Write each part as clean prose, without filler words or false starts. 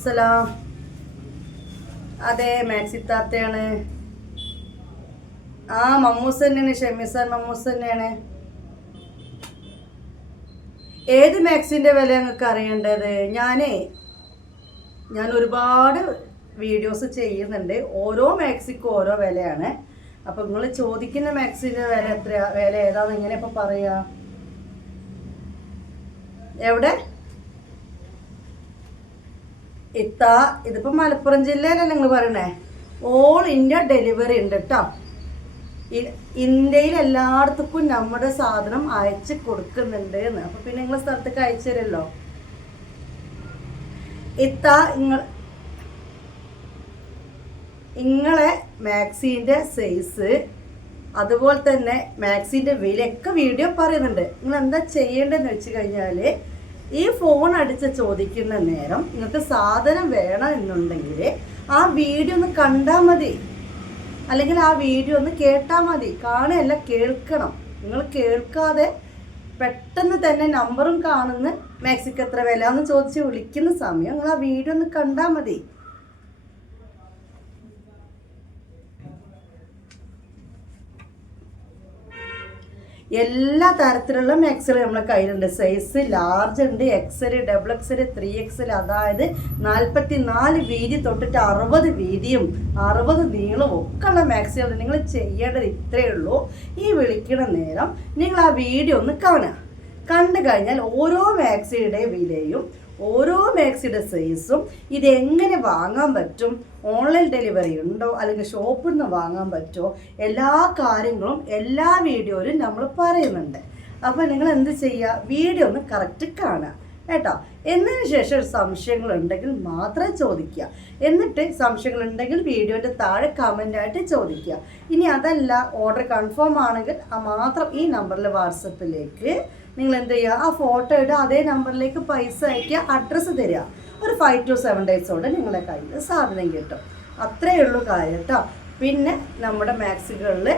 അസ്സലാം. അതെ, മാക്സി താത്തയാണ്. മമ്മൂസ് തന്നെയാണ്, ഷെമിസാൻ മമ്മൂസ് തന്നെയാണ്. ഏത് മാക്സിൻ്റെ വില നിങ്ങൾക്ക് അറിയേണ്ടത്? ഞാൻ ഒരുപാട് വീഡിയോസ് ചെയ്യുന്നുണ്ട്. ഓരോ മാക്സിക്കും ഓരോ വിലയാണ്. അപ്പം നിങ്ങൾ ചോദിക്കുന്ന മാക്സിൻ്റെ വില എത്രയാ, വില ഏതാണെന്ന് എങ്ങനെ ഇപ്പം പറയാ? എവിടെ ഇതിപ്പോൾ മലപ്പുറം ജില്ലയിലല്ലേ നിങ്ങൾ പറയണേ? ഓൾ ഇന്ത്യ ഡെലിവറി ഉണ്ട് കേട്ടോ. ഇന്ത്യയിൽ എല്ലായിടത്തേക്കും നമ്മുടെ സാധനം അയച്ച് കൊടുക്കുന്നുണ്ട് എന്ന്. അപ്പം പിന്നെ നിങ്ങളെ സ്ഥലത്തേക്ക് അയച്ചു തരുമല്ലോ. നിങ്ങളെ മാക്സിൻ്റെ സൈസ്, അതുപോലെ തന്നെ മാക്സിൻ്റെ വിലയൊക്കെ വീഡിയോ പറയുന്നുണ്ട്. നിങ്ങൾ എന്താ ചെയ്യേണ്ടതെന്ന് വെച്ച് കഴിഞ്ഞാൽ, ഈ ഫോൺ അടിച്ച് ചോദിക്കുന്ന നേരം നിങ്ങൾക്ക് സാധനം വേണം എന്നുണ്ടെങ്കിൽ ആ വീഡിയോ ഒന്ന് കണ്ടാൽ മതി, അല്ലെങ്കിൽ ആ വീഡിയോ ഒന്ന് കേട്ടാൽ മതി. കാണുകയല്ല, കേൾക്കണം. നിങ്ങൾ കേൾക്കാതെ പെട്ടെന്ന് തന്നെ നമ്പറും കാണുന്ന മാക്സിക്ക് എത്ര വില എന്ന് ചോദിച്ച് വിളിക്കുന്ന സമയം നിങ്ങൾ ആ വീഡിയോ ഒന്ന് കണ്ടാൽ മതി. എല്ലാ തരത്തിലുള്ള മാക്സികൾ നമ്മളെ കയ്യിലുണ്ട്. സൈസ് ലാർജ് ഉണ്ട്, എക്സൽ, ഡബിൾ എക്സൽ, 3XL, അതായത് 44 വീതി തൊട്ടിട്ട് 60 വീതിയും 60 നീളവും ഒക്കെ ഉള്ള മാക്സികളുണ്ട്. നിങ്ങൾ ചെയ്യേണ്ടത് ഇത്രയേ ഉള്ളൂ. ഈ വിളിക്കണ നേരം നിങ്ങൾ ആ വീഡിയോ ഒന്ന് കാണുക. കണ്ടു കഴിഞ്ഞാൽ ഓരോ മാക്സിയുടെ വിലയും ഓരോ മാക്സിയുടെ സൈസും ഇതെങ്ങനെ വാങ്ങാൻ പറ്റും, ഓൺലൈൻ ഡെലിവറി ഉണ്ടോ അല്ലെങ്കിൽ ഷോപ്പിൽ നിന്ന് വാങ്ങാൻ പറ്റുമോ, എല്ലാ കാര്യങ്ങളും എല്ലാ വീഡിയോയിലും നമ്മൾ പറയുന്നുണ്ട്. അപ്പോൾ നിങ്ങൾ എന്ത് ചെയ്യുക, വീഡിയോ ഒന്ന് കറക്റ്റ് കാണുക കേട്ടോ. എന്നതിന് ശേഷം സംശയങ്ങളുണ്ടെങ്കിൽ മാത്രം ചോദിക്കുക. എന്നിട്ട് സംശയങ്ങളുണ്ടെങ്കിൽ വീഡിയോൻ്റെ താഴെ കമൻ്റായിട്ട് ചോദിക്കുക. ഇനി അതല്ല, ഓർഡർ കൺഫേം ആണെങ്കിൽ മാത്രം ഈ നമ്പറിൽ വാട്സപ്പിലേക്ക് നിങ്ങൾ എന്ത് ചെയ്യുക, ആ ഫോട്ടോ ഇടുക, അതേ നമ്പറിലേക്ക് പൈസ അയക്കുക, അഡ്രസ്സ് തരിക. ഒരു 5 to 7 days കൊണ്ട് നിങ്ങളുടെ കയ്യിൽ സാധനം കിട്ടും. അത്രയേ ഉള്ളൂ കാര്യം കേട്ടോ. പിന്നെ നമ്മുടെ മാക്സികളിൽ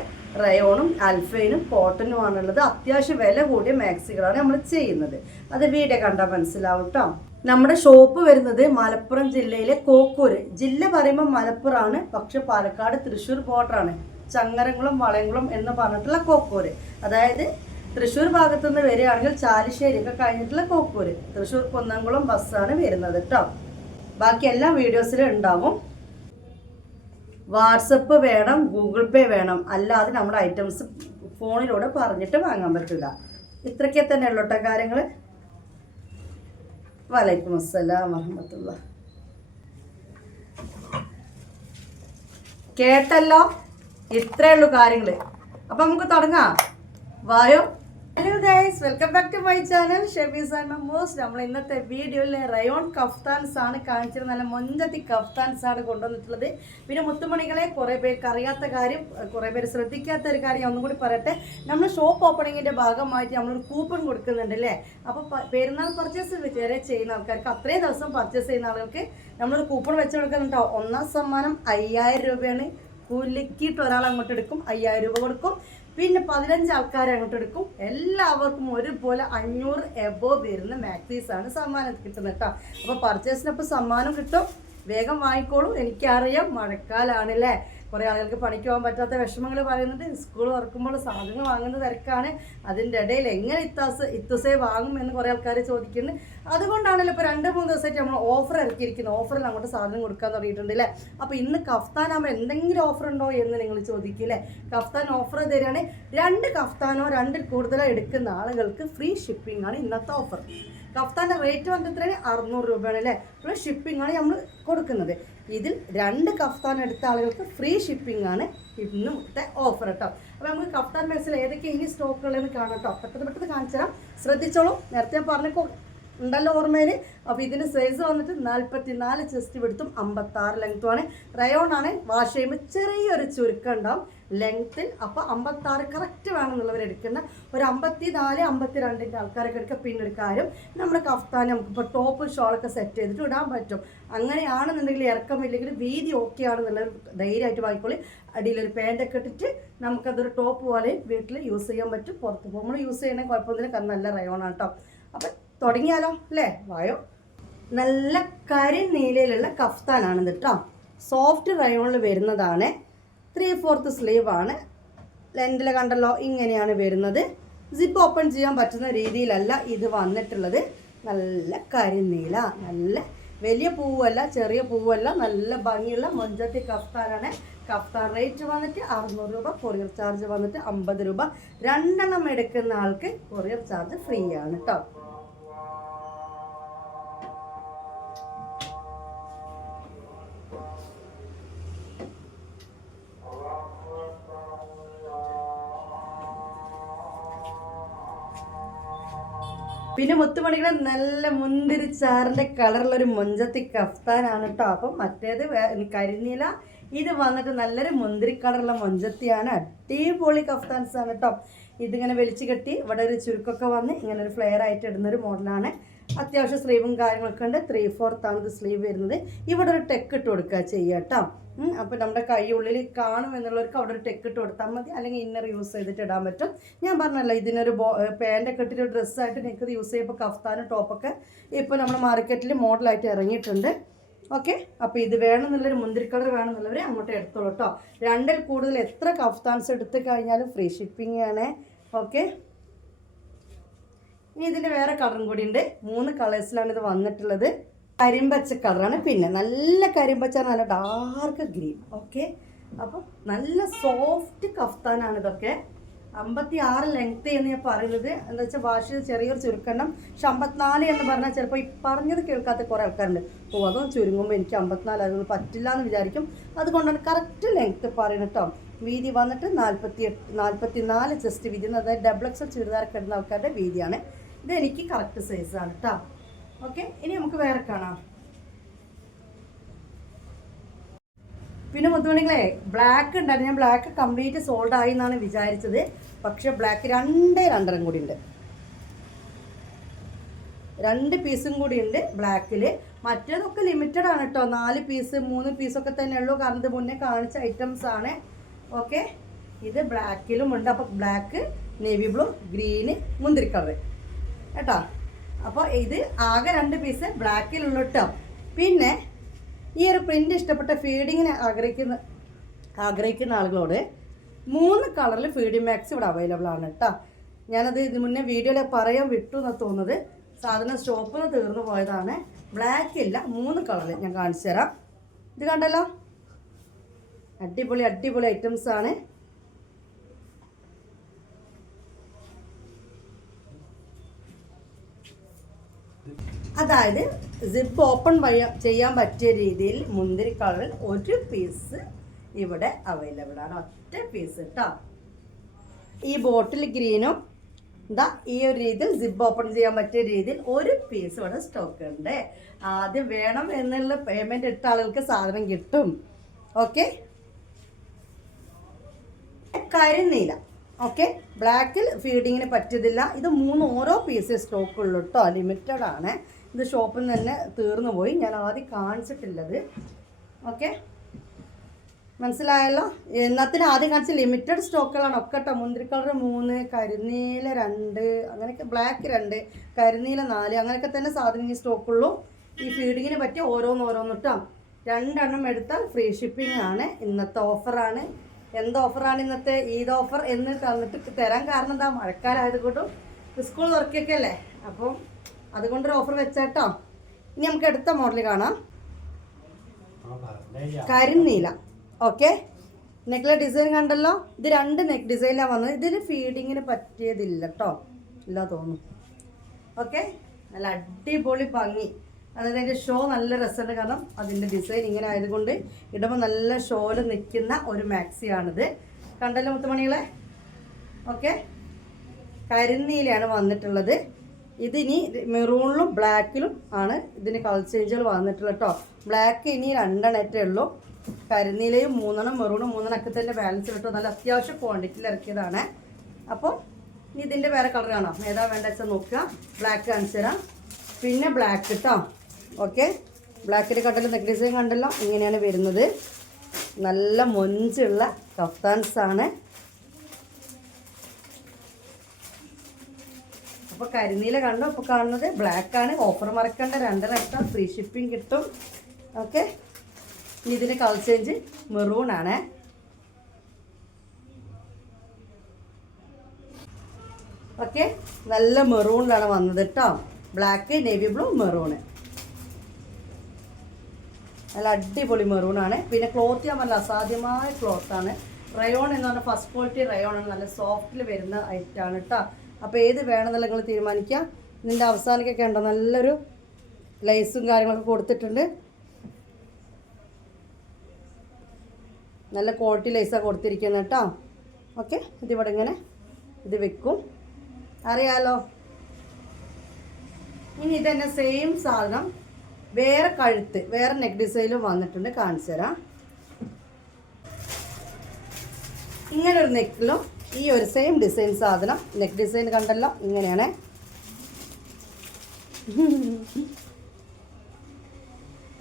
റയോണും അൽഫൈനും കോട്ടനുമാണുള്ളത്. അത്യാവശ്യം വില കൂടിയ മാക്സികളാണ് നമ്മൾ ചെയ്യുന്നത്. അത് വീഡിയോ കണ്ടാൽ മനസ്സിലാവും കേട്ടോ. നമ്മുടെ ഷോപ്പ് വരുന്നത് മലപ്പുറം ജില്ലയിലെ കോക്കൂര്. ജില്ല പറയുമ്പോൾ മലപ്പുറമാണ്, പക്ഷെ പാലക്കാട് തൃശ്ശൂർ ബോർഡറാണ്. ചങ്ങരംകുളം വളയംകുളം എന്ന് പറഞ്ഞിട്ടുള്ള കോക്കൂര്. അതായത് തൃശ്ശൂർ ഭാഗത്തുനിന്ന് വരികയാണെങ്കിൽ ചാലിശ്ശേരി ഒക്കെ കഴിഞ്ഞിട്ടുള്ള കോക്കൂര്. തൃശ്ശൂർ കുന്നംകുളം ബസ്സാണ് വരുന്നത് കേട്ടോ. ബാക്കി എല്ലാ വീഡിയോസിലും ഉണ്ടാവും. വാട്സപ്പ് വേണം, ഗൂഗിൾ പേ വേണം, അല്ലാതെ നമ്മുടെ ഐറ്റംസ് ഫോണിലൂടെ പറഞ്ഞിട്ട് വാങ്ങാൻ പറ്റില്ല. ഇത്രയ്ക്ക് തന്നെ ഉള്ളൂ കേട്ടോ കാര്യങ്ങൾ. വലൈക്കും അസ്സലാം വറഹ്മത്തുള്ളാഹി. കേട്ടല്ലോ, ഇത്രയേ ഉള്ളൂ കാര്യങ്ങൾ. അപ്പം നമുക്ക് തുടങ്ങാം. വായോ. Hello guys, welcome back to my channel ഷെമീസാൻ മമ്മൂസ്. നമ്മൾ ഇന്നത്തെ വീഡിയോയിൽ റയോൺ കഫ്താൻസ് ആണ് കാണിച്ചത്. നല്ല മൊഞ്ചത്തി കഫ്താൻസ് ആണ് കൊണ്ടുവന്നിട്ടുള്ളത്. പിന്നെ മുത്തുമണികളെ കുറേ പേർക്ക് അറിയാത്ത കാര്യം, കുറേ പേര് ശ്രദ്ധിക്കാത്ത ഒരു കാര്യം ഒന്നും കൂടി പറയട്ടെ. നമ്മൾ ഷോപ്പ് ഓപ്പണിങ്ങിൻ്റെ ഭാഗമായിട്ട് നമ്മളൊരു കൂപ്പൺ കൊടുക്കുന്നുണ്ട് അല്ലേ. അപ്പോൾ പെരുന്നാൾ പർച്ചേസ് വരെ ചെയ്യുന്ന ആൾക്കാർക്ക്, അത്രയും ദിവസം പർച്ചേസ് ചെയ്യുന്ന ആളുകൾക്ക് നമ്മളൊരു കൂപ്പൺ വെച്ച് കൊടുക്കുന്നുണ്ടോ. ഒന്നാം സമ്മാനം 5000 രൂപയാണ്. കുലുക്കിയിട്ട് ഒരാൾ അങ്ങോട്ട് എടുക്കും, 5000 രൂപ കൊടുക്കും. പിന്നെ 15 ആൾക്കാരെ അങ്ങോട്ട് എടുക്കും. എല്ലാവർക്കും ഒരുപോലെ 500 എബോവ് വരുന്ന മാക്സീസാണ് സമ്മാനം കിട്ടുന്നത് കേട്ടോ. അപ്പോൾ പർച്ചേസിനപ്പോൾ സമ്മാനം കിട്ടും. വേഗം വാങ്ങിക്കോളൂ. എനിക്കറിയാം മഴക്കാലാണല്ലേ, കുറേ ആളുകൾക്ക് പണിക്ക് പോകാൻ പറ്റാത്ത വിഷമങ്ങൾ പറയുന്നുണ്ട്. സ്കൂൾ തുറക്കുമ്പോൾ സാധനങ്ങൾ വാങ്ങുന്ന തിരക്കാണ്. അതിൻ്റെ ഇടയിൽ എങ്ങനെ ഇത്തുസേ വാങ്ങും എന്ന് കുറേ ആൾക്കാർ ചോദിക്കുന്നുണ്ട്. അതുകൊണ്ടാണല്ലോ ഇപ്പോൾ 2-3 ദിവസമായിട്ട് നമ്മൾ ഓഫർ ഇറക്കിയിരിക്കുന്നത്. ഓഫറിൽ അങ്ങോട്ട് സാധനം കൊടുക്കാൻ തുടങ്ങിയിട്ടുണ്ട് അല്ലേ. അപ്പോൾ ഇന്ന് കഫ്താനാകുമ്പോൾ എന്തെങ്കിലും ഓഫർ ഉണ്ടോ എന്ന് നിങ്ങൾ ചോദിക്കില്ലേ. കഫ്താൻ ഓഫർ തരികയാണ്. 2 കഫ്താനോ 2-ൽ കൂടുതലോ എടുക്കുന്ന ആളുകൾക്ക് ഫ്രീ ഷിപ്പിംഗ് ആണ് ഇന്നത്തെ ഓഫർ. കഫ്താൻ്റെ റേറ്റ് വന്നിട്ട് 600 രൂപയാണ് അല്ലേ. പ്ലസ് ഷിപ്പിംഗ് ആണ് നമ്മൾ കൊടുക്കുന്നത്. ഇതിൽ 2 കഫ്താൻ എടുത്ത ആളുകൾക്ക് ഫ്രീ ഷിപ്പിംഗ് ആണ് ഇന്നത്തെ ഓഫർ കേട്ടോ. അപ്പോൾ നമുക്ക് കഫ്താൻ മാക്സിൽ ഏതൊക്കെ ഇനി സ്റ്റോക്കുകളെന്ന് കാണാം കേട്ടോ. പെട്ടെന്ന് കാണിച്ചു തരാം, ശ്രദ്ധിച്ചോളൂ. നേരത്തെ ഞാൻ പറഞ്ഞ ഉണ്ടല്ലോ ഓർമ്മയിൽ. അപ്പോൾ ഇതിൻ്റെ സൈസ് വന്നിട്ട് 44 ചെസ്റ്റ് വിടുത്തും 56 ലെങ്ത്തുമാണ്. റയോൺ ആണ്. വാഷ് ചെയ്യുമ്പോൾ ചെറിയൊരു ചുരുക്കം ഉണ്ടാവും ലെങ്ത്തിൽ. അപ്പോൾ 56 കറക്റ്റ് വേണമെന്നുള്ളവർ എടുക്കുന്ന ഒരു 54, 52 ആൾക്കാരൊക്കെ എടുക്കുക. പിന്നെ ഒരു കാര്യം, നമ്മുടെ കഫ്താൻ നമുക്കിപ്പോൾ ടോപ്പ് ഷോളൊക്കെ സെറ്റ് ചെയ്തിട്ട് ഇടാൻ പറ്റും. അങ്ങനെയാണെന്നുണ്ടെങ്കിൽ ഇറക്കമില്ലെങ്കിൽ വീതി ഓക്കെ ആണെന്നുള്ളൊരു ധൈര്യമായിട്ട് വാങ്ങിക്കോളി. അടിയിലൊരു പാൻറ്റൊക്കെ ഇട്ടിട്ട് നമുക്കതൊരു ടോപ്പ് പോലെ വീട്ടിൽ യൂസ് ചെയ്യാൻ പറ്റും. പുറത്ത് പോകുമ്പോൾ യൂസ് ചെയ്യണമെങ്കിൽ കുഴപ്പമൊന്നുമില്ല, കാരണം നല്ല റയോണാണ് കേട്ടോ. അപ്പം തുടങ്ങിയാലോ അല്ലേ. വായോ. നല്ല കരിനീലയിലുള്ള കഫ്താനാണ് കേട്ടോ. സോഫ്റ്റ് റയോണിൽ വരുന്നതാണ്. 3/4 സ്ലീവാണ്. ലെൻറ്റിൽ കണ്ടല്ലോ, ഇങ്ങനെയാണ് വരുന്നത്. സിപ്പ് ഓപ്പൺ ചെയ്യാൻ പറ്റുന്ന രീതിയിലല്ല ഇത് വന്നിട്ടുള്ളത്. നല്ല കരിനീല, നല്ല വലിയ പൂവല്ല, ചെറിയ പൂവല്ല, നല്ല ഭംഗിയുള്ള മൊഞ്ചത്തി കഫ്താനാണ്. കഫ്താൻ റേറ്റ് വന്നിട്ട് 600 രൂപ, കൊറിയർ ചാർജ് വന്നിട്ട് 50 രൂപ. 2 എണ്ണം എടുക്കുന്ന ആൾക്ക് കൊറിയർ ചാർജ് ഫ്രീ ആണ് കേട്ടോ. പിന്നെ മുത്തുമണികളെ നല്ല മുന്തിരിച്ചാറിൻ്റെ കളറുള്ളൊരു മൊഞ്ചത്തി കഫ്താനാണ് കേട്ടോ. അപ്പം മറ്റേത് കരിനീല, ഇത് വന്നിട്ട് നല്ലൊരു മുന്തിരി കളറുള്ള മൊഞ്ചത്തിയാണ്. അടിപൊളി കഫ്താൻസ് ആണ് കേട്ടോ. ഇതിങ്ങനെ വലിച്ചു കെട്ടി ഇവിടെ ഒരു ചുരുക്കൊക്കെ വന്ന് ഇങ്ങനെ ഒരു ഫ്ലെയർ ആയിട്ട് ഇടുന്നൊരു മോഡലാണ്. അത്യാവശ്യം സ്ലീവും കാര്യങ്ങളൊക്കെ ഉണ്ട്. 3/4 ആണ് ഇത് സ്ലീവ് വരുന്നത്. ഇവിടെ ഒരു ടെക്ക് ഇട്ട് കൊടുക്കുക ചെയ്യുക കേട്ടോ. അപ്പോൾ നമ്മുടെ കൈ ഉള്ളിൽ കാണും എന്നുള്ളവർക്ക് അവിടെ ഒരു ടെക്ക് ഇട്ട് കൊടുത്താൽ മതി, അല്ലെങ്കിൽ ഇന്നർ യൂസ് ചെയ്തിട്ട് ഇടാൻ പറ്റും. ഞാൻ പറഞ്ഞല്ലോ, ഇതിനൊരു പാൻറ്റൊക്കെ ഇട്ടിട്ട് ഡ്രസ്സായിട്ട് നിങ്ങൾക്ക് യൂസ് ചെയ്യുമ്പോൾ കഫ്താനും ടോപ്പൊക്കെ ഇപ്പോൾ നമ്മുടെ മാർക്കറ്റിൽ മോഡലായിട്ട് ഇറങ്ങിയിട്ടുണ്ട്. ഓക്കെ, അപ്പോൾ ഇത് വേണമെന്നുള്ളൊരു മുന്തിരി കളർ വേണമെന്നുള്ളവർ അങ്ങോട്ട് എടുത്തോളൂ കേട്ടോ. 2ൽ കൂടുതൽ എത്ര കഫ്താൻസ് എടുത്ത് കഴിഞ്ഞാലും ഫ്രീ ഷിപ്പിംഗ് ആണ്. ഓക്കെ, ഇനി ഇതിൻ്റെ വേറെ കളറും കൂടി ഉണ്ട്. 3 കളേഴ്സിലാണ് ഇത് വന്നിട്ടുള്ളത്. കരിമ്പച്ച കളറാണ്. പിന്നെ നല്ല കരിമ്പച്ച, നല്ല ഡാർക്ക് ഗ്രീൻ. ഓക്കെ, അപ്പം നല്ല സോഫ്റ്റ് കഫ്താനാണ് ഇതൊക്കെ. 56 ലെങ്ത് എന്ന് ഞാൻ പറയുന്നത് എന്താ വെച്ചാൽ വാഷ് ചെറിയൊരു ചുരുക്കണം. പക്ഷെ 54 എന്ന് പറഞ്ഞാൽ ചിലപ്പോൾ ഈ പറഞ്ഞത് കേൾക്കാത്ത കുറേ ആൾക്കാരുണ്ട്. അതൊന്നും ചുരുങ്ങുമ്പോൾ എനിക്ക് 54 അതൊന്നും പറ്റില്ല എന്ന് വിചാരിക്കും. അതുകൊണ്ടാണ് കറക്റ്റ് ലെങ്ത്ത് പറയുന്നത് കേട്ടോ. വീതി വന്നിട്ട് 44 ചെസ്റ്റ് വീതി, അതായത് XXL ചുരിദാറൊക്കെ ഇടുന്ന ആൾക്കാരുടെ വീതിയാണ്. ഇത് എനിക്ക് കറക്റ്റ് സൈസാണ് കേട്ടോ. ഓക്കെ, ഇനി നമുക്ക് വേറെ കാണാം. പിന്നെ മുത്തുമണികളെ, ബ്ലാക്ക് ഉണ്ടായിരുന്നു. ഞാൻ ബ്ലാക്ക് കംപ്ലീറ്റ് സോൾഡ് ആയി എന്നാണ് വിചാരിച്ചത്. പക്ഷെ ബ്ലാക്ക് 2 കൂടി ഉണ്ട്. 2 പീസും കൂടി ഉണ്ട് ബ്ലാക്കിൽ. മറ്റേതൊക്കെ ലിമിറ്റഡ് ആണ് കേട്ടോ. 4 പീസ് 3 പീസൊക്കെ തന്നെ ഉള്ളൂ. കാരണം ഇത് മുന്നേ കാണിച്ച ഐറ്റംസ് ആണ്. ഓക്കെ, ഇത് ബ്ലാക്കിലും ഉണ്ട്. അപ്പോൾ ബ്ലാക്ക്, നേവി ബ്ലൂ, ഗ്രീന്, മുന്തിരി കളർ കേട്ടോ. അപ്പോൾ ഇത് ആകെ 2 പീസ് ബ്ലാക്കിലുള്ള കേട്ടോ. പിന്നെ ഈ ഒരു പ്രിൻ്റ് ഇഷ്ടപ്പെട്ട ഫീഡിങ്ങിന് ആഗ്രഹിക്കുന്ന ആളുകളോട് 3 കളറിൽ ഫീഡിങ് മാക്സ് ഇവിടെ അവൈലബിൾ ആണ് കേട്ടോ. ഞാനത് ഇതിന് മുന്നേ വീഡിയോയിൽ പറയാൻ വിട്ടു എന്നാണ് തോന്നുന്നത്. സാധനം സ്റ്റോപ്പിൽ നിന്ന് തീർന്നു പോയതാണ്. ബ്ലാക്ക് ഇല്ല, 3 കളറിൽ ഞാൻ കാണിച്ചു തരാം. ഇത് കണ്ടല്ലോ, അടിപൊളി അടിപൊളി ഐറ്റംസ് ആണ്. അതായത് സിപ്പ് ഓപ്പൺ ചെയ്യാൻ പറ്റിയ രീതിയിൽ മുന്തിരി കളറിൽ 1 പീസ് ഇവിടെ അവൈലബിൾ ആണ്. ഒറ്റ പീസ് കേട്ടോ. ഈ ബോട്ടിൽ ഗ്രീനും ഇതാ ഈ ഒരു രീതിയിൽ സിപ്പ് ഓപ്പൺ ചെയ്യാൻ പറ്റിയ രീതിയിൽ 1 പീസ് ഇവിടെ സ്റ്റോക്ക് ഉണ്ട്. ആദ്യം വേണം എന്നുള്ള പേയ്മെൻറ്റ് ഇട്ട ആളുകൾക്ക് സാധനം കിട്ടും. ഓക്കെ, കരിനീല. ഓക്കെ, ബ്ലാക്കിൽ ഫീഡിങ്ങിന് പറ്റിയതില്ല. ഇത് 3 ഓരോ പീസ് സ്റ്റോക്ക് ഉള്ളൂ കേട്ടോ. ലിമിറ്റഡ് ആണ്. ഇത് ഷോപ്പിൽ നിന്ന് തന്നെ തീർന്നു പോയി. ഞാൻ ആദ്യം കാണിച്ചിട്ടില്ലത്. ഓക്കെ, മനസ്സിലായല്ലോ. എന്നത്തിന് ആദ്യം കാണിച്ച ലിമിറ്റഡ് സ്റ്റോക്കുകളാണ് ഒക്കെ കേട്ടോ. മുന്തിരി കളർ 3, കരിനീല 2, അങ്ങനെയൊക്കെ ബ്ലാക്ക് 2, കരിനീല 4, അങ്ങനെയൊക്കെ തന്നെ സാധനം ഈ സ്റ്റോക്കുള്ളൂ. ഈ ഫീഡിങ്ങിന് പറ്റിയ ഓരോന്നോരോന്ന് കേട്ടോ. 2 എണ്ണം എടുത്താൽ ഫ്രീ ഷിപ്പിംഗ് ആണ്. ഇന്നത്തെ ഓഫറാണ്. എന്ത് ഓഫറാണ് ഇന്നത്തെ? ഈദ് ഓഫർ എന്ന് തന്നിട്ട് തരാൻ കാരണം എന്താ? മഴക്കാലമായത് കൊണ്ടും സ്കൂൾ തുറക്കൊക്കെ അല്ലേ, അപ്പം അതുകൊണ്ടൊരു ഓഫർ വെച്ചാട്ടോ. ഇനി നമുക്ക് അടുത്ത മോഡൽ കാണാം. കരിനീല. ഓക്കെ, നെക്കിലെ ഡിസൈൻ കണ്ടല്ലോ. ഇത് 2 നെക്ക് ഡിസൈനിലാണ് വന്നത്. ഇതിൽ ഫീഡിങ്ങിന് പറ്റിയതില്ല കേട്ടോ, ഇല്ല തോന്നുന്നു. ഓക്കെ, നല്ല അടിപൊളി ഭംഗി. അതായത് അതിൻ്റെ ഷോ നല്ല രസമുണ്ട്. കാരണം അതിൻ്റെ ഡിസൈൻ ഇങ്ങനെ ആയതുകൊണ്ട് ഇടുമ്പോൾ നല്ല ഷോയിൽ നിൽക്കുന്ന ഒരു മാക്സിയാണിത്. കണ്ടല്ലോ മുത്തുമണികളെ. ഓക്കെ, കരിനീലയാണ് വന്നിട്ടുള്ളത്. ഇതിനി മെറൂണിലും ബ്ലാക്കിലും ആണ് ഇതിന് കളർ ചേഞ്ചുകൾ വന്നിട്ടുള്ളത് കേട്ടോ. ബ്ലാക്ക് ഇനി 2 എണ്ണറ്റേ ഉള്ളൂ. കരിനീലയും 3 എണ്ണം, മെറൂണും 3 എണ്ണം ഒക്കെ തന്നെ ബാലൻസ് കിട്ടും. നല്ല അത്യാവശ്യം ക്വാണ്ടിറ്റിയിൽ ഇറക്കിയതാണ്. അപ്പോൾ ഇനി ഇതിൻ്റെ വേറെ കളർ കാണാം. ഏതാ വേണ്ട വെച്ചാൽ നോക്കുക. ബ്ലാക്ക് കാണിച്ചു തരാം. പിന്നെ ബ്ലാക്ക് കേട്ടോ. ഓക്കെ, ബ്ലാക്കിൽ കണ്ടല്ലോ, നെക്ക് ഡിസൈൻ കണ്ടല്ലോ, ഇങ്ങനെയാണ് വരുന്നത്. നല്ല മൊഞ്ചുള്ള കഫ്താൻസ് ആണ്. അപ്പോൾ കരിനീല കണ്ടു. അപ്പോൾ കാണുന്നത് ബ്ലാക്കാണ്. ഓഫർ മറക്കണ്ട, 2 എക്സ്ട്രാ ഫ്രീ ഷിപ്പിംഗ് കിട്ടും. ഓക്കെ, ഇനി ഇതിൻ്റെ കളർ ചേഞ്ച് മെറൂൺ ആണ്. ഓക്കെ, നല്ല മെറൂണിലാണ് വന്നത് കേട്ടോ. Black, navy blue, maroon. നല്ല അടിപൊളി മെറൂണാണ്. പിന്നെ ക്ലോത്ത് ഞാൻ പറഞ്ഞ അസാധ്യമായ ക്ലോത്താണ്. റയോൺ എന്ന് പറഞ്ഞാൽ ഫസ്റ്റ് ക്വാളിറ്റി റയോണാണ്. നല്ല സോഫ്റ്റിൽ വരുന്ന ഐറ്റമാണ് കേട്ടോ. അപ്പോൾ ഏത് വേണമെന്നുള്ള നിങ്ങൾ തീരുമാനിക്കുക. ഇതിൻ്റെ അവസാനിക്കൊക്കെ ഉണ്ടോ നല്ലൊരു ലൈസും കാര്യങ്ങളൊക്കെ കൊടുത്തിട്ടുണ്ട്. നല്ല ക്വാളിറ്റി ലൈസാണ് കൊടുത്തിരിക്കുന്നത് കേട്ടോ. ഓക്കെ, ഇതിവിടെ ഇങ്ങനെ ഇത് വെക്കും, അറിയാലോ. ഇനി ഇതന്നെ സെയിം സാധനം വേറെ കഴുത്ത്, വേറെ നെക്ക് ഡിസൈനും വന്നിട്ടുണ്ട്, കാണിച്ചു തരാം. ഇങ്ങനെ ഒരു നെക്കിലും ഈ ഒരു സെയിം ഡിസൈൻ സാധനം, നെക്ക് ഡിസൈൻ കണ്ടല്ലോ, ഇങ്ങനെയാണ്.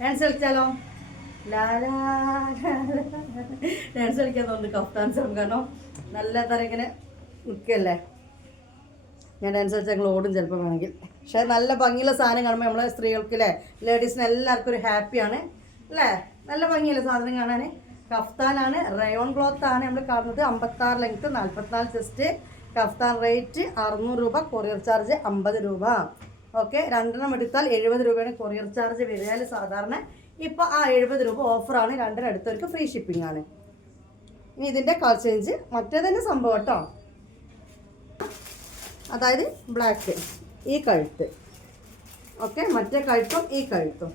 ഡാൻസ് കളിച്ചാലോ? ഡാൻസ് കളിക്കാൻ തോന്നുന്നു കഫ്താൻ സോങ്, കാരണം നല്ല തരം ഇങ്ങനെ നിൽക്കല്ലേ. ഞാൻ ഡാൻസ് കളിച്ചാൽ ഞങ്ങൾ ഓടും ചിലപ്പോൾ വേണമെങ്കിൽ. പക്ഷേ നല്ല ഭംഗിയുള്ള സാധനം കാണുമ്പോൾ നമ്മളെ സ്ത്രീകൾക്ക് അല്ലേ, ലേഡീസിന് എല്ലാവർക്കും ഒരു ഹാപ്പിയാണ് അല്ലേ. നല്ല ഭംഗിയുള്ള സാധനം കാണാൻ. കഫ്താനാണ്, റയോൺ ക്ലോത്ത് ആണ് നമ്മൾ കാണുന്നത്. 56 ലെങ്ത്ത്, 44 ചെസ്റ്റ്. കഫ്താൻ റേറ്റ് 600 രൂപ, കൊറിയർ ചാർജ് 50 രൂപ. ഓക്കെ, 2 എടുത്താൽ 70 രൂപയാണ് കൊറിയർ ചാർജ് വരികയാൽ സാധാരണ. ഇപ്പോൾ ആ 70 രൂപ ഓഫറാണ്. 2 അടുത്തവർക്ക് ഫ്രീ ഷിപ്പിംഗ് ആണ്. ഇനി ഇതിൻ്റെ കളർ ചേഞ്ച് മറ്റേ തന്നെ സംഭവം കേട്ടോ. അതായത് ബ്ലാക്ക്, ഈ കഴുത്ത്. ഓക്കെ, മറ്റേ കഴുത്തും ഈ കഴുത്തും.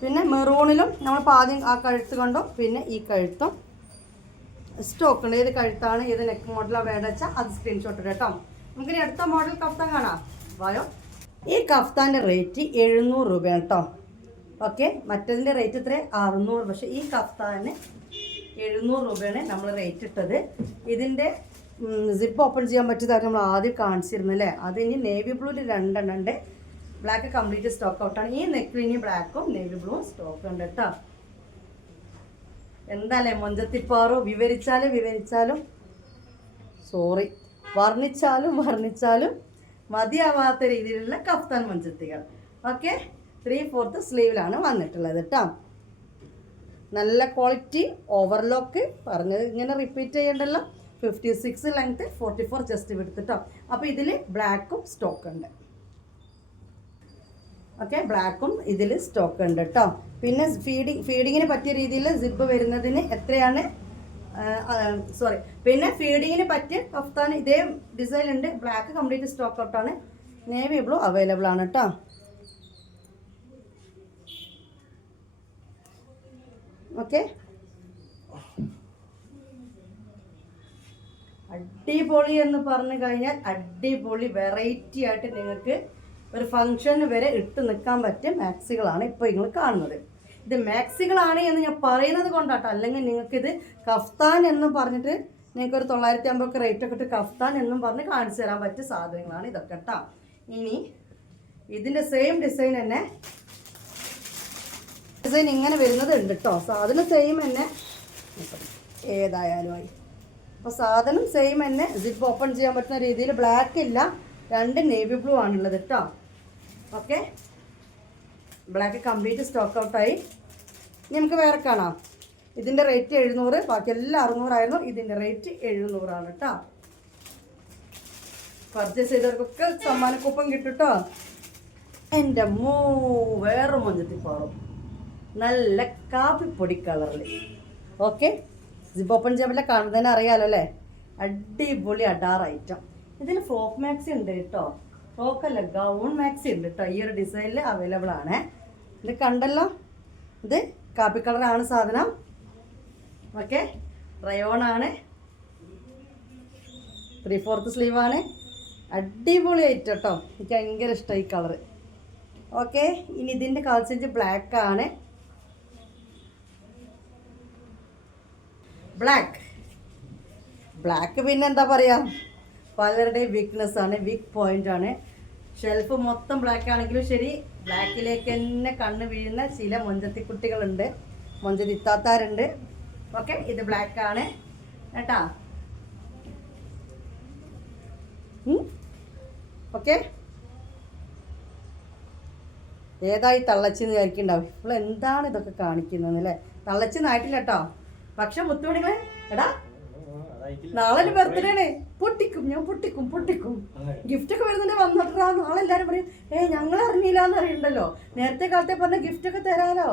പിന്നെ മെറൂണിലും നമ്മളിപ്പോൾ ആദ്യം ആ കഴുത്ത് കണ്ടോ, പിന്നെ ഈ കഴുത്തും സ്റ്റോക്ക് ഉണ്ട്. ഏത് കഴുത്താണ്, ഏത് നെക്ക് മോഡലാണ് വേണ്ടത് വെച്ചാൽ അത് സ്ക്രീൻഷോട്ട് ഇടാം കേട്ടോ. നമുക്കിനി അടുത്ത മോഡൽ കഫ്താൻ കാണാം, വായോ. ഈ കഫ്താൻ്റെ റേറ്റ് 700 രൂപയാണ് കേട്ടോ. ഓക്കെ, മറ്റതിൻ്റെ റേറ്റ് ഇത്ര 600, പക്ഷേ ഈ കഫ്താന് 700 രൂപയാണ് നമ്മൾ റേറ്റ് ഇട്ടത്. ഇതിൻ്റെ സിപ്പ് ഓപ്പൺ ചെയ്യാൻ പറ്റിയതായിട്ട് നമ്മൾ ആദ്യം കാണിച്ചിരുന്നു അല്ലേ. അത് ഇനി നേവി ബ്ലൂവിൽ 2 എണ്ണം ഉണ്ട്. ബ്ലാക്ക് കംപ്ലീറ്റ് സ്റ്റോക്ക് ഔട്ടാണ്. ഈ നെക്കിലിനി ബ്ലാക്കും നേവി ബ്ലൂവും സ്റ്റോക്ക് ഉണ്ട് കേട്ടോ. എന്താല്ലേ മൊഞ്ചത്തിപ്പാറോ, വിവരിച്ചാലും സോറി, വർണ്ണിച്ചാലും മതിയാവാത്ത രീതിയിലുള്ള കഫ്താൻ മൊഞ്ചത്തികൾ. ഓക്കെ, 3/4 സ്ലീവിലാണ് വന്നിട്ടുള്ളത് കേട്ടോ. നല്ല ക്വാളിറ്റി, ഓവർലോക്ക്, പറഞ്ഞത് ഇങ്ങനെ റിപ്പീറ്റ് ചെയ്യണ്ടല്ലോ. 56 ലെങ്ത്ത്, 44 ചെസ്റ്റ് വിഡ്ത്ത് കേട്ടോ. അപ്പോൾ ഇതിൽ ബ്ലാക്കും സ്റ്റോക്ക് ഉണ്ട്. ഓക്കെ, ബ്ലാക്കും ഇതിൽ സ്റ്റോക്ക് ഉണ്ട് കേട്ടോ. പിന്നെ ഫീഡിങ്ങിന് പറ്റിയ രീതിയിൽ സിബ് വരുന്നതിന് എത്രയാണ്, സോറി, പിന്നെ ഫീഡിങ്ങിന് പറ്റിയ കഫ്താൻ ഇതേ ഡിസൈൻ ഉണ്ട്. ബ്ലാക്ക് കംപ്ലീറ്റ് സ്റ്റോക്ക് ഔട്ടാണ്. നേവി ബ്ലൂ അവൈലബിൾ ആണ് കേട്ടോ. ഓക്കെ, അടിപൊളി എന്ന് പറഞ്ഞു കഴിഞ്ഞാൽ അടിപൊളി വെറൈറ്റി ആയിട്ട് നിങ്ങൾക്ക് ഒരു ഫംഗ്ഷന് വരെ ഇട്ട് നിൽക്കാൻ പറ്റിയ മാക്സികളാണ് ഇപ്പോൾ നിങ്ങൾ കാണുന്നത്. ഇത് മാക്സികളാണ് എന്ന് ഞാൻ പറയുന്നത് കൊണ്ടാട്ടോ, അല്ലെങ്കിൽ നിങ്ങൾക്കിത് കഫ്താൻ എന്നും പറഞ്ഞിട്ട് നിങ്ങൾക്കൊരു 950 റേറ്റ് ഒക്കെ ഇട്ട് കഫ്താൻ എന്നും പറഞ്ഞ് കാണിച്ചു തരാൻ പറ്റിയ സാധനങ്ങളാണ് ഇതൊക്കെ കേട്ടോ. ഇനി ഇതിൻ്റെ സെയിം ഡിസൈൻ തന്നെ ഡിസൈൻ ഇങ്ങനെ വരുന്നത് ഉണ്ട് കേട്ടോ. സാധനം സെയിം തന്നെ ഏതായാലും ആയി. അപ്പോൾ സാധനം സെയിം തന്നെ, സിപ്പ് ഓപ്പൺ ചെയ്യാൻ പറ്റുന്ന രീതിയിൽ. ബ്ലാക്ക് ഇല്ല, 2 നേവി ബ്ലൂ ആണുള്ളത് കേട്ടോ. ഓക്കെ, ബ്ലാക്ക് കംപ്ലീറ്റ് സ്റ്റോക്ക് ഔട്ടായി. ഇനി നമുക്ക് വേറെ കാണാം. ഇതിൻ്റെ റേറ്റ് 700, ബാക്കി എല്ലാം 600 ആയിരുന്നു. ഇതിൻ്റെ റേറ്റ് 700 ആണ് കേട്ടോ. പർച്ചേസ് ചെയ്തവർക്കൊക്കെ സമ്മാന കൂപ്പൺ കിട്ടും കേട്ടോ. എൻ്റെ വേറെ മൊഞ്ചത്തിപ്പാറും നല്ല കാപ്പിപ്പൊടി കളറിൽ. ഓക്കെ, സിപ്പ് ഓപ്പൺ ചെയ്യാൻ പറ്റില്ല, കാണുന്നതിന് അറിയാമല്ലോ അല്ലേ. അടിപൊളി അഡാർ ഐറ്റം. ഇതിൽ ഫ്രോക്ക് മാക്സി ഉണ്ട് കേട്ടോ. ഫ്രോക്കല്ല, ഗൗൺ മാക്സി ഉണ്ട് കേട്ടോ. ഈ ഒരു ഡിസൈനിൽ അവൈലബിൾ ആണ്. ഇത് കണ്ടല്ലോ, ഇത് കാപ്പി കളറാണ് സാധനം. ഓക്കെ, റയോൺ ആണ്, 3/4 സ്ലീവാണ്. അടിപൊളി ഐറ്റം കേട്ടോ. എനിക്ക് ഭയങ്കര ഇഷ്ടമായി ഈ കളറ്. ഓക്കെ, ഇനി ഇതിൻ്റെ കളർ ചേഞ്ച് ബ്ലാക്ക് ആണ്. ബ്ലാക്ക് പിന്നെ എന്താ പറയുക, പലരുടെയും വീക്ക്നെസ് ആണ്, വീക്ക് പോയിന്റ് ആണ്. ഷെൽഫ് മൊത്തം ബ്ലാക്ക് ആണെങ്കിലും ശരി, ബ്ലാക്കിലേക്ക് തന്നെ കണ്ണ് വീഴുന്ന ചില മൊഞ്ചത്തിക്കുട്ടികളുണ്ട്, മൊഞ്ചത്തിത്താത്താരുണ്ട്. ഓക്കെ, ഇത് ബ്ലാക്ക് ആണ് കേട്ടോ. ഓക്കെ. ഏതായി തള്ളച്ചെന്ന് വിചാരിക്കുന്നുണ്ടാവും. ഇപ്പോൾ എന്താണ് ഇതൊക്കെ കാണിക്കുന്നത് അല്ലേ? തള്ളച്ചെന്നായിട്ടില്ല കേട്ടോ. പക്ഷെ മുത്തുമണികളെ എടാ നാളെ ബർത്ത്ഡേ ആണ്. പൊട്ടിക്കും, ഞാൻ പൊട്ടിക്കും. ഗിഫ്റ്റ് ഒക്കെ വരുന്നുണ്ട്, വന്നിട്ടാ. നാളെ എല്ലാവരും പറയും ഞങ്ങൾ അറിഞ്ഞില്ല എന്ന് അറിയണ്ടല്ലോ. നേരത്തെ കാലത്തെ പറഞ്ഞ ഗിഫ്റ്റ് ഒക്കെ തരാലോ.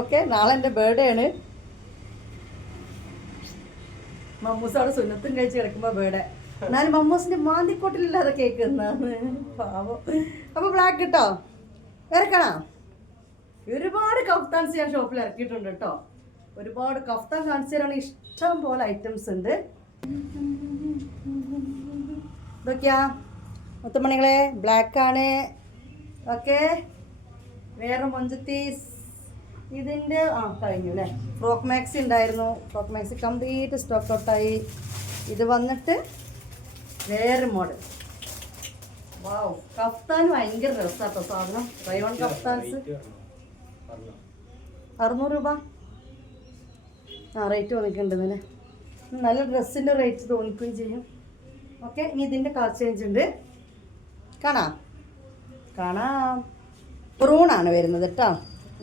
ഓക്കെ, നാളെ എൻ്റെ ബർത്ത്ഡേ ആണ്. മമ്മൂസോടെ സുന്നത്തും കഴിച്ച് കിടക്കുമ്പോ ബർത്ത്ഡേ. എന്നാലും മമ്മൂസിന്റെ മാന്തിക്കോട്ടിലില്ലാതെ കേക്ക് എന്നാണ് പാവം. അപ്പൊ ബ്ലാക്ക് കിട്ടോ ഇറക്കണോ? ഒരുപാട് കഫ്താൻസ് ഞാൻ ഷോപ്പിൽ ഇറക്കിയിട്ടുണ്ട് കേട്ടോ. ഒരുപാട് കഫ്താൻ കാണിച്ചു തരാണ്. ഇഷ്ടം പോലെ ഐറ്റംസ് ഉണ്ട്. ഇതൊക്കെയാ മുത്തുമണികളെ, ബ്ലാക്ക് ആണ്. ഓക്കെ, വേറെ മൊഞ്ചത്തീസ് ഇതിൻ്റെ കഴിഞ്ഞു അല്ലേ. ഫ്രോക്ക് മാക്സി ഉണ്ടായിരുന്നു. ഫ്രോക്ക് മാക്സി കംപ്ലീറ്റ് സ്റ്റോക്ക് ഔട്ടായി. ഇത് വന്നിട്ട് വേറെ മോഡൽ. വാവ്, കഫ്താൻ ഭയങ്കര രസമാട്ടോ സാധനം. റയോൺ കഫ്താൻസ് 600 രൂപ റേറ്റ് തോന്നിക്കുന്നുണ്ടെന്നല്ലേ. നല്ല ഡ്രസ്സിൻ്റെ റേറ്റ് തോന്നിക്കുകയും ചെയ്യും. ഓക്കെ, ഇനി ഇതിൻ്റെ കളർ ചേഞ്ച് ഉണ്ട്. കാണാം. മെറൂണാണ് വരുന്നത് കേട്ടോ.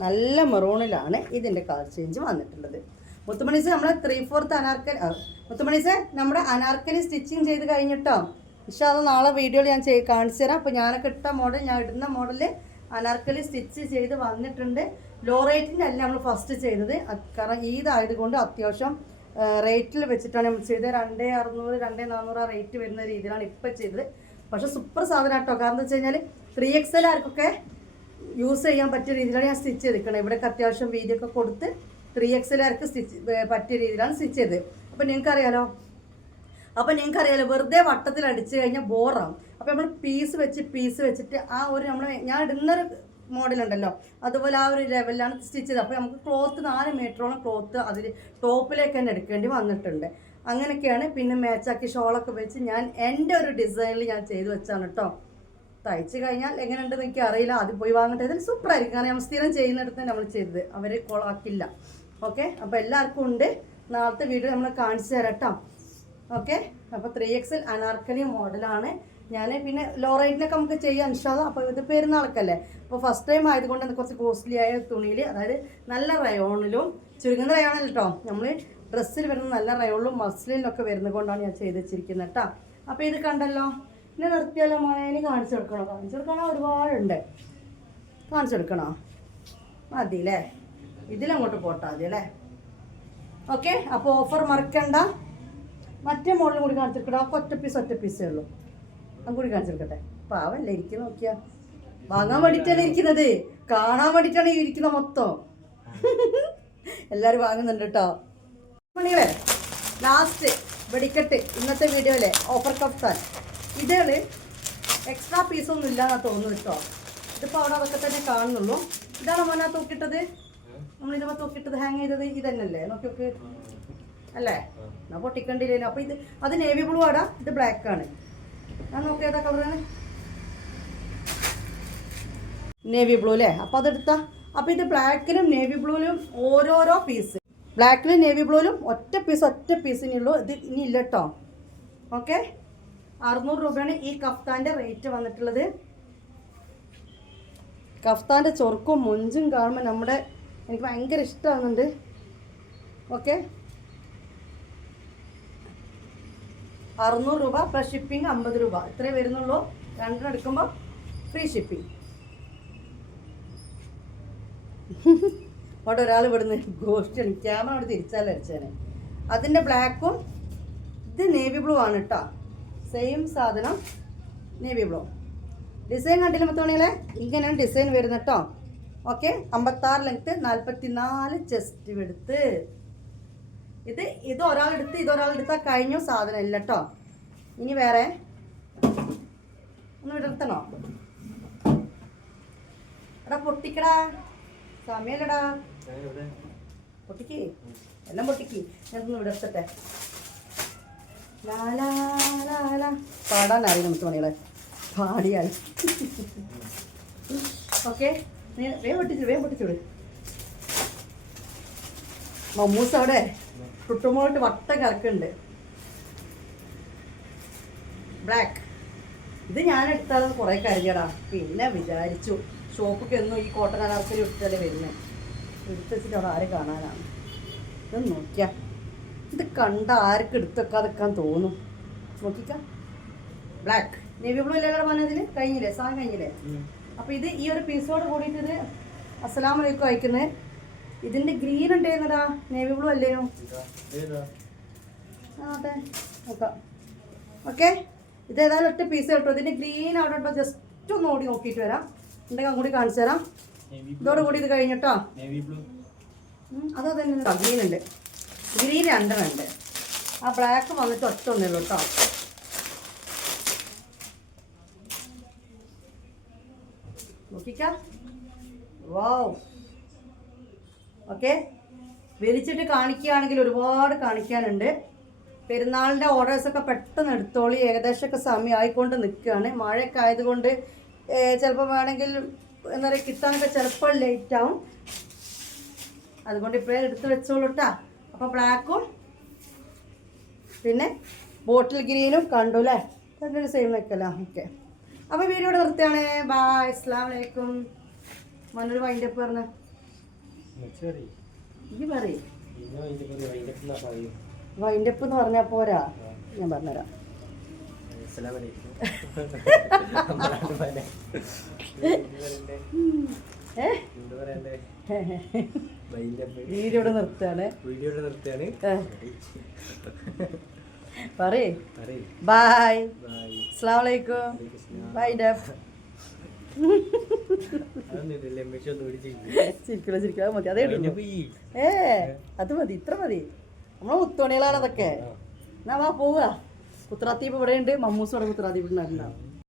നല്ല മെറൂണിലാണ് ഇതിൻ്റെ കളർ ചേഞ്ച് വന്നിട്ടുള്ളത്. മുത്തുമണീസ് നമ്മൾ 3/4 അനാർക്കലി മുത്തുമണീസ് നമ്മുടെ അനാർക്കലി സ്റ്റിച്ചിങ് ചെയ്ത് കഴിഞ്ഞിട്ടോ. പക്ഷേ അത് നാളെ വീഡിയോയിൽ ഞാൻ കാണിച്ചു തരാം. അപ്പോൾ ഞാനൊക്കെ ഞാൻ ഇടുന്ന മോഡല് അനാർക്കലി സ്റ്റിച്ച് ചെയ്ത് വന്നിട്ടുണ്ട്. ലോ റേറ്റിൻ്റെ അല്ല നമ്മൾ ഫസ്റ്റ് ചെയ്തത്. കാരണം ഈദായതുകൊണ്ട് അത്യാവശ്യം റേറ്റിൽ വെച്ചിട്ടാണ് നമ്മൾ ചെയ്തത്. 2600 2400 ആ റേറ്റ് വരുന്ന രീതിയിലാണ് ഇപ്പോൾ ചെയ്തത്. പക്ഷേ സൂപ്പർ സാധനം കേട്ടോ. കാരണം എന്താ വെച്ച് കഴിഞ്ഞാൽ 3XL ആർക്കൊക്കെ യൂസ് ചെയ്യാൻ പറ്റിയ രീതിയിലാണ് ഞാൻ സ്റ്റിച്ച് ചെയ്തിരിക്കണം. ഇവിടെയൊക്കെ അത്യാവശ്യം വീതിയൊക്കെ കൊടുത്ത് 3XL ആർക്ക് സ്റ്റിച്ച് പറ്റിയ രീതിയിലാണ് സ്റ്റിച്ച് ചെയ്തത്. അപ്പോൾ നിങ്ങൾക്കറിയാലോ വെറുതെ വട്ടത്തിൽ അടിച്ചു കഴിഞ്ഞാൽ ബോറാവും. അപ്പോൾ നമ്മൾ പീസ് വെച്ചിട്ട് ആ ഒരു ഞാൻ ഇടുന്നൊരു മോഡലുണ്ടല്ലോ അതുപോലെ ആ ഒരു ലെവലിലാണ് സ്റ്റിച്ച് ചെയ്തത്. അപ്പോൾ നമുക്ക് ക്ലോത്ത് 4 മീറ്ററോളം ക്ലോത്ത് അതിൽ ടോപ്പിലേക്ക് തന്നെ എടുക്കേണ്ടി വന്നിട്ടുണ്ട്. അങ്ങനെയൊക്കെയാണ്. പിന്നെ മാച്ചാക്കി ഷോളൊക്കെ വെച്ച് ഞാൻ എൻ്റെ ഒരു ഡിസൈനിൽ ഞാൻ ചെയ്ത് വെച്ചാണ് കേട്ടോ. തയ്ച്ച് കഴിഞ്ഞാൽ എങ്ങനെയുണ്ടെന്ന് എനിക്ക് അറിയില്ല. അത് പോയി വാങ്ങട്ടെ. ഇതിൽ സൂപ്പറായിരിക്കും. കാരണം നമ്മൾ സ്ഥിരം ചെയ്യുന്നിടത്ത് നമ്മൾ ചെയ്തത് അവർ കൊളാക്കില്ല. ഓക്കെ, അപ്പോൾ എല്ലാവർക്കും ഉണ്ട്. നാളത്തെ വീഡിയോ നമ്മൾ കാണിച്ചു തരാം കേട്ടോ. ഓക്കെ, അപ്പോൾ 3XL അനാർക്കലി മോഡലാണ് ഞാൻ. പിന്നെ ലോ റേറ്റിനൊക്കെ നമുക്ക് ചെയ്യാൻ ഇൻഷാല്ലാ. അപ്പോൾ ഇത് പെരുന്നാൾക്കല്ലേ. അപ്പോൾ ഫസ്റ്റ് ടൈം ആയതുകൊണ്ട് കുറച്ച് കോസ്റ്റ്ലി ആയ തുണിയിൽ, അതായത് നല്ല റയോണിലും ചുരുങ്ങുന്ന റയോണിൽ കേട്ടോ. നമ്മൾ ഡ്രസ്സിൽ വരുന്ന നല്ല റയോണിലും മസ്ലിനിലൊക്കെ വരുന്നത് കൊണ്ടാണ് ഞാൻ ചെയ്ത് വെച്ചിരിക്കുന്നത് കേട്ടോ. അപ്പോൾ ഇത് കണ്ടല്ലോ. പിന്നെ നിർത്തിയാലോ മോനെ? ഇനി കാണിച്ചു കൊടുക്കണോ? ഒരുപാടുണ്ട്. കാണിച്ചു കൊടുക്കണോ? മതി അല്ലേ? ഇതിലങ്ങോട്ട് പോട്ടാൽ മതി അല്ലേ? ഓക്കെ, അപ്പോൾ ഓഫർ മറക്കണ്ട. മറ്റേ മോഡലും കൂടി കാണിച്ചെടുക്കട്ടെ. ആ ഒറ്റ പീസേ ഉള്ളൂ. അതും കൂടി കാണിച്ചെടുക്കട്ടെ. പാവല്ലേ ഇരിക്കുന്ന നോക്കിയാ. വാങ്ങാൻ വേണ്ടിയിട്ടാണ് ഇരിക്കുന്നത്, കാണാൻ വേണ്ടിയിട്ടാണ് ഇരിക്കുന്നത് മൊത്തം. എല്ലാവരും വാങ്ങുന്നുണ്ട് കേട്ടോ. മണികളെ, ലാസ്റ്റ് വെടിക്കെട്ട് ഇന്നത്തെ വീഡിയോയിലെ ഓഫർ കഫ്താൻ. ഇതേള് എക്സ്ട്രാ പീസൊന്നും ഇല്ലാന്നാണ് തോന്നുന്നു കേട്ടോ. ഇതിപ്പോൾ അവിടെ അതൊക്കെ തന്നെ കാണുന്നുള്ളൂ. ഇതാണ് മോനാ തൂക്കിയിട്ടത്. നമ്മളിതിപ്പോൾ തൂക്കിയിട്ടത് ഹാങ് ചെയ്തത് ഇതന്നെയല്ലേ? നോക്കി അല്ലേ? ഞാൻ പൊട്ടിക്കണ്ടില്ലേനോ. അപ്പോൾ അത് നേവി ബ്ലൂ ആടാ, ഇത് ബ്ലാക്ക് ആണ്. ഞാൻ നോക്കി ഏതാ കളറാണ്? നേവി ബ്ലൂ അല്ലേ? അപ്പോൾ അതെടുത്താ. അപ്പോൾ ഇത് ബ്ലാക്കിലും നേവി ബ്ലൂവിലും ഓരോരോ പീസ്. ബ്ലാക്കിലും നേവി ബ്ലൂവിലും ഒറ്റ പീസിനുള്ളൂ. ഇത് ഇനി ഇല്ല കേട്ടോ. ഓക്കെ, 600 രൂപയാണ് ഈ കഫ്താൻ്റെ റേറ്റ് വന്നിട്ടുള്ളത്. കഫ്താൻ്റെ ചൊറുക്കും മൊഞ്ചും കാണുമ്പോൾ എനിക്ക് ഭയങ്കര ഇഷ്ടമാകുന്നുണ്ട്. ഓക്കെ, 600 രൂപ പ്ലസ് ഷിപ്പിംഗ് 50 രൂപ. ഇത്രേ വരുന്നുള്ളൂ. രണ്ടെണ്ണം എടുക്കുമ്പോൾ ഫ്രീ ഷിപ്പിംഗ്. അവിടെ ഒരാൾ ഇവിടുന്ന് ഗോഷ്ടിയാണ്. ക്യാമറ അവിടെ തിരിച്ചാൽ അടിച്ചേനെ. അതിൻ്റെ ബ്ലാക്കും ഇത് നേവി ബ്ലൂ ആണ് കേട്ടോ. സെയിം സാധനം നേവി ബ്ലൂ. ഡിസൈൻ കണ്ടില്ല മൊത്തമണികളെ? ഇങ്ങനെയാണ് ഡിസൈൻ വരുന്നത് കേട്ടോ. ഓക്കെ, 56 ലെങ്ത്ത്, 44 ചെസ്റ്റ് എടുത്ത്. ഇത് ഒരാളെടുത്ത് ഇതൊരാളെടുത്താൽ കഴിഞ്ഞു സാധനം ഇല്ല കേട്ടോ. ഇനി വേറെ ഒന്ന് വിടർത്തണോ? എടാ പൊട്ടിക്കടാ, സമയല്ലടാ. പൊട്ടിക്ക്, എല്ലാം പൊട്ടിക്ക്. ഞാനൊന്ന് വിടർത്തട്ടെ. പാടാൻ അറിയാം നമുക്ക് മണികളെ, പാടിയാൽ. ഓക്കെ, വേഗം പൊട്ടിച്ചുവിട്. മമ്മൂസ് അവിടെ കുട്ടുമ്പോട്ട് വട്ടം കറക്കുന്നുണ്ട്. ബ്ലാക്ക് ഇത് ഞാൻ എടുത്താൽ കുറേ കരുതിയടാ. പിന്നെ വിചാരിച്ചു ഷോപ്പൊക്കെ ഒന്നും ഈ കോട്ടൺ അനാർക്കലി ഇട്ടിട്ടല്ലേ വരുന്നത്. എടുത്ത് വെച്ചിട്ട് അവിടെ ആര് കാണാനാണ്? ഇതൊന്ന് നോക്കിയാ ഇത് കണ്ട ആർക്ക് എടുത്ത് വെക്കാതെക്കാൻ തോന്നും. നോക്കിക്കാം. ബ്ലാക്ക് നേവി ബ്ലൂ അല്ലേ പറഞ്ഞതിൽ കഴിഞ്ഞില്ലേ? സാധനം കഴിഞ്ഞില്ലേ? അപ്പോൾ ഇത് ഈ ഒരു പീസോട് കൂടിയിട്ട് ഇത് അസ്സലാമലൈക്കും അയക്കുന്നത്. ഇതിൻ്റെ ഗ്രീൻ ഉണ്ടായിരുന്നടാ, നേവി ബ്ലൂ അല്ലേനോ? അതെ നോക്കാം. ഓക്കെ, ഇത് ഏതായാലും ഒറ്റ പീസ് കേട്ടോ. ഇതിൻ്റെ ഗ്രീൻ അവിടെ ഉണ്ടോ ജസ്റ്റ് ഒന്ന് ഓടി നോക്കിയിട്ട് വരാം. ഉണ്ടെങ്കിൽ അങ്ങോട്ട് കാണിച്ചു തരാം. ഇതോടുകൂടി ഇത് കഴിഞ്ഞിട്ടോ. അത് തന്നെ ഗ്രീൻ ഉണ്ട്. ഗ്രീൻ രണ്ടെണ്ണം ഉണ്ട്. ആ ബ്ലാക്ക് വന്നിട്ട് ഒറ്റ ഒന്നേ ഉള്ളൂ കേട്ടോ. നോക്കിക്കാം. വാവ്. ഓക്കെ, വലിച്ചിട്ട് കാണിക്കുകയാണെങ്കിൽ ഒരുപാട് കാണിക്കാനുണ്ട്. പെരുന്നാളിൻ്റെ ഓർഡേഴ്സൊക്കെ പെട്ടെന്ന് എടുത്തോളി. ഏകദേശമൊക്കെ സമയം ആയിക്കൊണ്ട് നിൽക്കുകയാണ്. മഴയൊക്കെ ആയതുകൊണ്ട് ചിലപ്പോൾ വേണമെങ്കിൽ എന്താ പറയുക കിട്ടാനൊക്കെ ചിലപ്പോൾ ലേറ്റ് ആവും. അതുകൊണ്ട് ഇപ്പോഴേ എടുത്ത് വെച്ചോളൂ കേട്ടോ. അപ്പോൾ ബ്ലാക്കും പിന്നെ ബോട്ടിൽ ഗ്രീനും കണ്ടു അല്ലേ? രണ്ടും സെയിം വെക്കല്ലോ. ഓക്കെ, അപ്പോൾ വീഡിയോ നിർത്തുകയാണ്. ബായ്, അസ്സലാമു അലൈക്കും. മനൊരു വൈൻഡപ്പ് പറഞ്ഞ ഈ പറയും. വൈൻഡപ്പ് എന്ന് പറഞ്ഞാൽ പോരാ, ഞാൻ പറഞ്ഞുതരാം. വീഡിയോടെ നിർത്തുകയാണ്. പറയേ ബായ്, അസ്സലാമു അലൈക്കും. വൈൻഡപ്പ്. ചിരിക്കണ മതി. അതേ അത് മതി, ഇത്ര മതി. നമ്മളെ മുത്തോണികളാണ് അതൊക്കെ. എന്നാ വാ പോവുക. കുത്രാത്തീപ് ഇവിടെ ഉണ്ട്. മമ്മൂസ് ഇവിടെ കുത്രാത്തീപ് ഉണ്ടായിട്ടുണ്ടാവും.